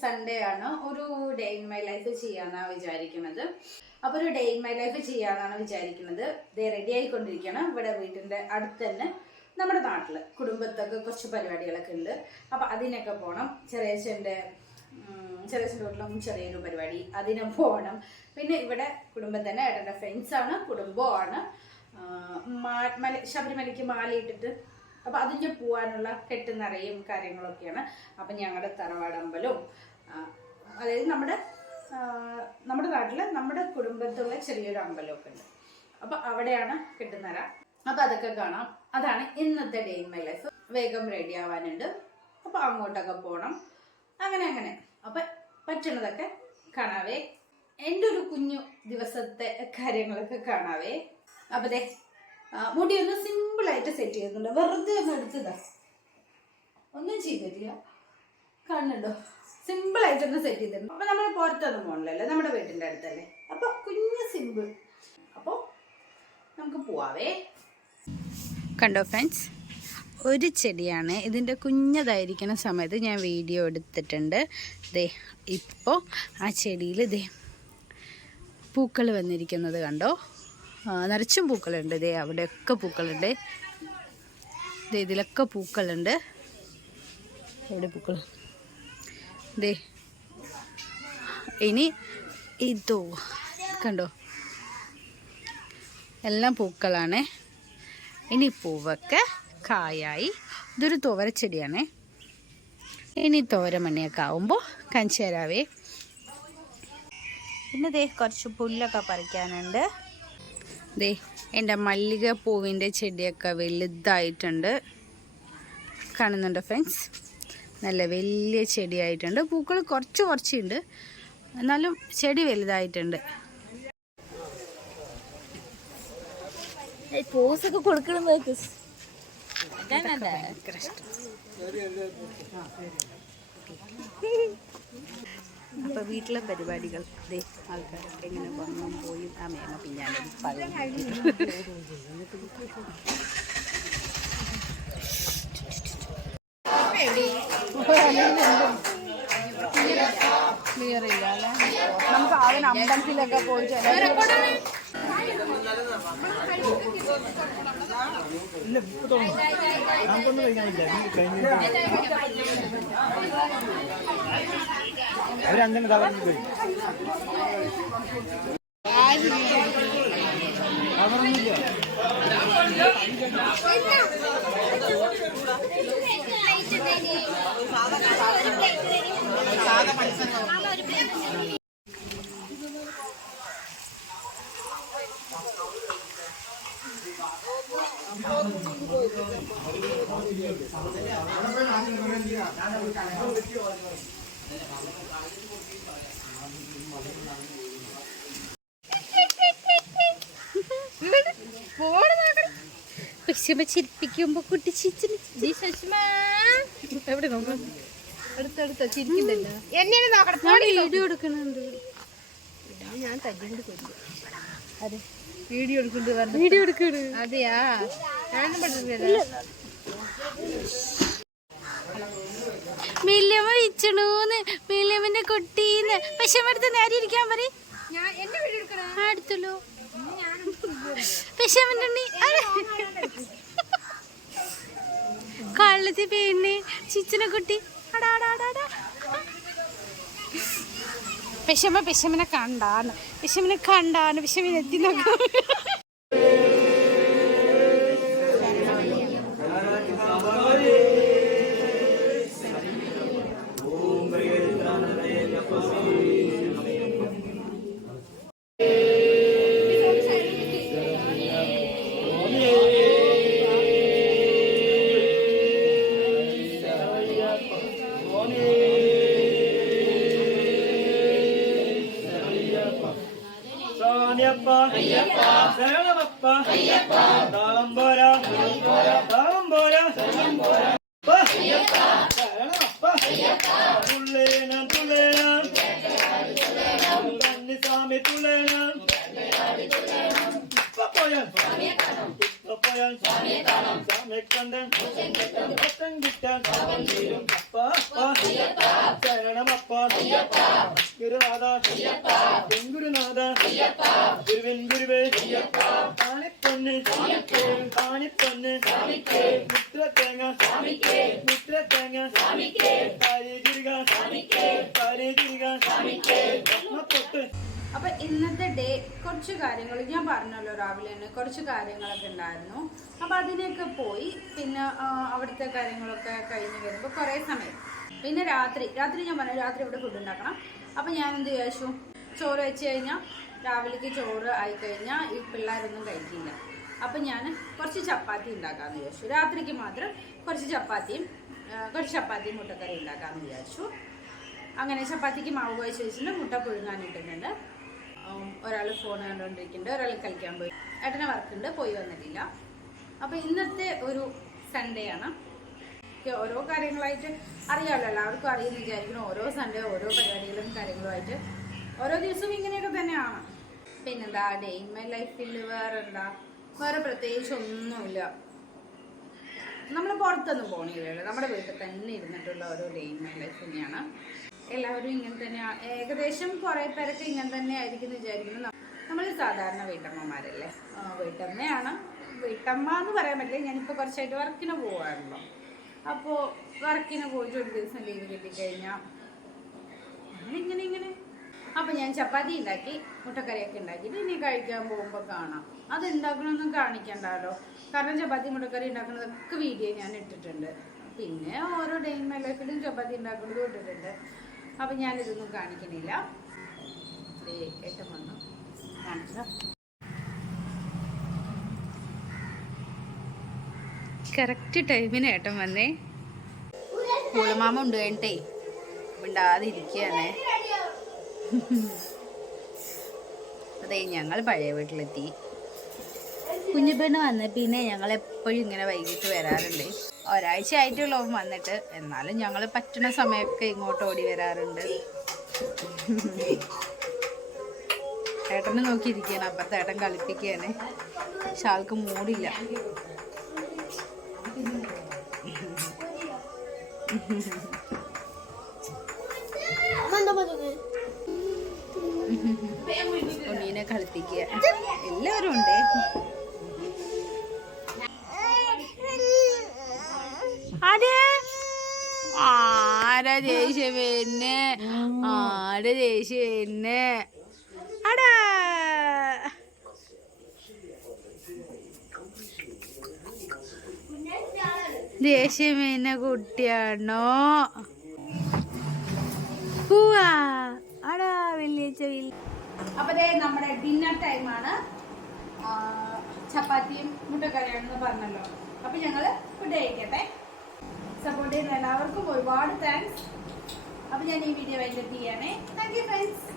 Sunday ആണ് ഒരു day in my life ചെയ്യാന്നാണ് വിചാരിക്കുന്നത്. അപ്പൊ ഒരു ഡേ ഇൻ മൈ ലൈഫ് ചെയ്യാന്നാണ് വിചാരിക്കുന്നത്. ദേ റെഡി ആയിക്കൊണ്ടിരിക്കുകയാണ്. ഇവിടെ വീട്ടിന്റെ അടുത്ത് തന്നെ നമ്മുടെ നാട്ടിൽ കുടുംബത്തൊക്കെ കുറച്ച് പരിപാടികളൊക്കെ ഉണ്ട്. അപ്പൊ അതിനൊക്കെ പോകണം ചെറിയച്ഛന്റെ ചെറിയ വീട്ടിലും ചെറിയൊരു പരിപാടി അതിനും പോകണം പിന്നെ ഇവിടെ കുടുംബം തന്നെ ഏട്ടന്റെ ഫ്രണ്ട്സാണ് കുടുംബമാണ് ശബരിമലയ്ക്ക് മാലയിട്ടിട്ട് അപ്പൊ അതിന് പോവാനുള്ള കെട്ടുനിറയും കാര്യങ്ങളൊക്കെയാണ്. അപ്പൊ ഞങ്ങളുടെ തറവാടമ്പലും അതായത് നമ്മുടെ നമ്മുടെ നാട്ടിൽ നമ്മുടെ കുടുംബത്തുള്ള ചെറിയൊരു അമ്പലമൊക്കെ ഉണ്ട്. അപ്പൊ അവിടെയാണ് കെട്ടുനിറ അപ്പൊ അതൊക്കെ കാണാം. അതാണ് ഇന്നത്തെ ഡേ ഇൻ മൈ ലൈഫ് വേഗം റെഡി ആവാനുണ്ട്. അപ്പൊ അങ്ങോട്ടൊക്കെ പോണം. അങ്ങനെ അങ്ങനെ. അപ്പൊ പറ്റണതൊക്കെ കാണാവേ. എന്റെ ഒരു കുഞ്ഞു ദിവസത്തെ കാര്യങ്ങളൊക്കെ കാണാവേ. ദേ മുടി ഒന്ന് സിമ്പിൾ ആയിട്ട് സെറ്റ് ചെയ്യുന്നുണ്ട് വെറുതെ ഒന്ന് എടുത്തതാ. ഒന്നും ചെയ്തിട്ടില്ല. കാണുന്നുണ്ടോ സിമ്പിൾ ആയിട്ട് ഒന്ന് സെറ്റ് ചെയ്തിട്ടുണ്ട്. അപ്പൊ നമ്മൾ പുറത്തൊന്നും പോകണല്ലോ നമ്മുടെ വീട്ടിന്റെ അടുത്തല്ലേ. അപ്പൊ കുഞ്ഞ് സിമ്പിൾ അപ്പൊ നമുക്ക് പോവാവേ. കണ്ടോ ഫ്രണ്ട്സ് ഒരു ചെടിയാണ്. ഇതിന്റെ കുഞ്ഞതായിരിക്കുന്ന സമയത്ത് ഞാൻ വീഡിയോ എടുത്തിട്ടുണ്ട്. ദേ ഇപ്പോൾ ആ ചെടിയിൽ ദേ പൂക്കൾ വന്നിരിക്കുന്നത് കണ്ടോ? നിറച്ചും പൂക്കളുണ്ട്. ദേ അവിടെയൊക്കെ പൂക്കളുണ്ട്. ഇതേ ഇതിലൊക്കെ പൂക്കളുണ്ട്. എവിടെ പൂക്കൾ ഇതേ ഇനി ഇതോ കണ്ടോ? എല്ലാം പൂക്കളാണ്. ഇനി പൂവൊക്കെ കായായി. ഇതൊരു തുവരച്ചെടിയാണ് ഇനി തോരമണിയൊക്കെ ആവുമ്പോൾ കഞ്ചേരാവേ പിന്നെ ദേ കുറച്ച് പുല്ലൊക്കെ പറിക്കാനുണ്ട്. ദേ എന്റെ മല്ലിക പൂവിന്റെ ചെടിയൊക്കെ വലുതായിട്ടുണ്ട്. കാണുന്നുണ്ടോ ഫ്രണ്ട്സ് നല്ല വലിയ ചെടിയായിട്ടുണ്ട്. പൂക്കൾ കുറച്ച് കുറച്ചുണ്ട്. എന്നാലും ചെടി വലുതായിട്ടുണ്ട്. പോസൊക്കെ കൊടുക്കണം ഭയങ്കര ഇഷ്ടം. അപ്പൊ വീട്ടിലെ പരിപാടികൾ ദേ ആൾക്കാരൊക്കെ ഇങ്ങനെ വന്നും പോയി. അമ്മയമ്മ പിന്നാലെ ക്ലിയർ ഇല്ല അല്ലേ നമുക്ക് ആദ്യം അമ്പലത്തിലൊക്കെ പോയി അവരങ്ങനെ തകർന്നു തകർന്നില്ല വിഷമ ചിരിപ്പിക്കുമ്പോ കുട്ടി എവിടെ നോക്കാം? അടുത്തടുത്ത ചിരിക്കുന്നില്ല. എന്നെയാണ് നോക്കണം. വീഡിയോ എടുക്കണുണ്ട് ഞാൻ തല്ലിണ്ട് കൊല്ലും. അതെ. വീഡിയോ എടുക്കുന്നുണ്ട് വീഡിയോ എടുക്കണ്. അതെയാ. ഞാനും പഠിച്ചില്ല മില്യമ്മ വിച്ചണൂന്ന് മില്യമ്മന്റെ കുട്ടീന്ന്. വിഷമെടുത്ത് നേരെ ഇരിക്കാൻ പറ അടുത്തല്ലോ ഉണ്ണി. കള്ളത്തി പേണ് ചിച്ചനെ കുട്ടി. അടാ, അടാ, അടാ, അടാ. വിഷമ വിഷമനെ കണ്ടാന്ന്. വിഷമനെ കണ്ടാന്ന് വിഷമനെ എത്തി നോക്കാം സ്വാമിയപ്പ ശരണമപ്പ ശരണമപ്പ തുള്ളേന തുള്ളേന. കന്നിസ്വാമി തുള്ളേന. എപ്പോ சாமியான் சாமி கந்தன் பத்தன் கிட்டன் அப்பா அப்பா. சரணம் அப்பா திருவாதா செங்குருநாதா. திருவின் குருவே காணி பொண்ணு காணி பொண்ணு முத்திர தேங்காய் பொட்டு. അപ്പൊ ഇന്നത്തെ ഡേ കുറച്ച് കാര്യങ്ങൾ ഞാൻ പറഞ്ഞല്ലോ രാവിലെ തന്നെ കുറച്ച് കാര്യങ്ങളൊക്കെ ഉണ്ടായിരുന്നു. അപ്പൊ അതിനൊക്കെ പോയി പിന്നെ അവിടുത്തെ കാര്യങ്ങളൊക്കെ കഴിഞ്ഞ് വരുമ്പോൾ കുറേ സമയം. പിന്നെ രാത്രി രാത്രി ഞാൻ പറഞ്ഞു രാത്രി ഇവിടെ ഫുഡ് ഉണ്ടാക്കണം. അപ്പൊ ഞാൻ എന്ത് വിചാരിച്ചു? ചോറ് വെച്ച് കഴിഞ്ഞാൽ രാവിലേക്ക് ചോറ് ആയി കഴിഞ്ഞാൽ ഈ പിള്ളേരൊന്നും കഴിക്കില്ല. അപ്പൊ ഞാൻ കുറച്ച് ചപ്പാത്തി ഉണ്ടാക്കാമെന്ന് വിചാരിച്ചു. രാത്രിക്ക് മാത്രം കുറച്ച് ചപ്പാത്തിയും കുറച്ച് ചപ്പാത്തിയും മുട്ടക്കറി ഉണ്ടാക്കാമെന്ന് വിചാരിച്ചു. അങ്ങനെ ചപ്പാത്തിക്ക് മാവ് കുഴച്ച് വെച്ചിട്ടുണ്ട് മുട്ട പുഴുങ്ങാൻ ഇട്ടിട്ടുണ്ട്. ഒരാൾ ഫോൺ കണ്ടുകൊണ്ടിരിക്കുന്നുണ്ട് ഒരാൾ കളിക്കാൻ പോയി. ഏട്ടനെ വർക്കുണ്ട് പോയി വന്നിട്ടില്ല. അപ്പോൾ ഇന്നത്തെ ഒരു സൺഡേ ആണ്. ഓരോ കാര്യങ്ങളായിട്ട് അറിയാമല്ലോ എല്ലാവർക്കും അറിയുന്ന വിചാരിക്കണം ഓരോ സൺഡേ ഓരോ പരിപാടികളും കാര്യങ്ങളുമായിട്ട് ഓരോ ദിവസവും ഇങ്ങനെയൊക്കെ തന്നെയാണ്. പിന്നെന്താ ഡേ ഇൻ മൈ ലൈഫിൽ വേറെ എന്താ വേറെ പ്രത്യേകിച്ച് ഒന്നുമില്ല. നമ്മൾ പുറത്തൊന്നും പോകണില്ല നമ്മുടെ വീട്ടിൽ തന്നെ ഇരുന്നിട്ടുള്ള ഓരോ ഡേ ഇൻ മൈ ലൈഫ് തന്നെയാണ്. എല്ലാവരും ഇങ്ങനെ തന്നെയാണ് ഏകദേശം കുറേ പേരൊക്കെ ഇങ്ങനെ തന്നെ ആയിരിക്കും എന്ന് വിചാരിക്കുന്നു നമ്മൾ സാധാരണ വീട്ടമ്മമാരല്ലേ? വീട്ടമ്മയാണ്. വീട്ടമ്മ എന്ന് പറയാൻ പറ്റില്ല. ഞാനിപ്പോൾ കുറച്ചായിട്ട് വർക്കിന് പോവാണല്ലോ. അപ്പോൾ വർക്കിന് പോയിട്ട് ഒരു ദിവസം ലീവ് കിട്ടിക്കഴിഞ്ഞാൽ അങ്ങനെ ഇങ്ങനെ ഇങ്ങനെ. അപ്പം ഞാൻ ചപ്പാത്തി ഉണ്ടാക്കി മുട്ടക്കറിയൊക്കെ ഉണ്ടാക്കിയിട്ട് ഇനി കഴിക്കാൻ പോകുമ്പോൾ കാണാം. അതെന്താക്കണമെന്നും കാണിക്കണ്ടല്ലോ കാരണം ചപ്പാത്തി മുട്ടക്കറി ഉണ്ടാക്കുന്നതൊക്കെ വീഡിയോ ഞാൻ ഇട്ടിട്ടുണ്ട്. പിന്നെ ഓരോ ഡേ ഇൻ മൈ ചപ്പാത്തി ഉണ്ടാക്കുന്നതും ഇട്ടിട്ടുണ്ട്. അപ്പം ഞാനിതൊന്നും കാണിക്കണില്ല. ദേ ഏട്ടൻ വന്നു. കാണിച്ചോ. കറക്റ്റ് ടൈമിന് ഏട്ടൻ വന്നേ. കൂളമാമ ഉണ്ട് കഴിഞ്ഞിട്ടേ മിണ്ടാതിരിക്കുകയാണേ. അതെ ഞങ്ങൾ പഴയ വീട്ടിലെത്തി. കുഞ്ഞുപെണ്ണ് വന്ന് പിന്നെ ഞങ്ങൾ എപ്പോഴും ഇങ്ങനെ വൈകിട്ട് വരാറുണ്ട്. ഒരാഴ്ച ആയിട്ടുള്ള വന്നിട്ട് എന്നാലും ഞങ്ങൾ പറ്റുന്ന സമയമൊക്കെ ഇങ്ങോട്ട് ഓടി വരാറുണ്ട് ഏട്ടനെ നോക്കിയിരിക്കുകയാണ് അപ്പുറത്തെ ഏട്ടൻ കളിപ്പിക്കുകയാണ് പക്ഷെ ആൾക്ക് മൂടില്ല ഉണ്ണീനെ കളിപ്പിക്കുക എല്ലാവരും ഉണ്ട് ദേഷ്യ പിന്നെ പിന്നെ അടാ. പിന്നെ കുട്ടിയാണോ? പോവാ അടാ വെള്ളിയാഴ്ച വെള്ളി അപ്പൊ ദേ നമ്മുടെ ഡിന്നർ ടൈം ടൈമാണ് ചപ്പാത്തിയും മുട്ടക്കറിയാണെന്ന് പറഞ്ഞല്ലോ. അപ്പൊ ഞങ്ങൾ ഫുഡ് കഴിക്കട്ടെ. സപ്പോർട്ട് ചെയ്യുന്ന എല്ലാവർക്കും ഒരുപാട് താങ്ക്സ് അപ്പൊ ഞാൻ ഈ വീഡിയോ വൈൻഡപ്പ് ചെയ്യണേ താങ്ക് യു ഫ്രണ്ട്സ്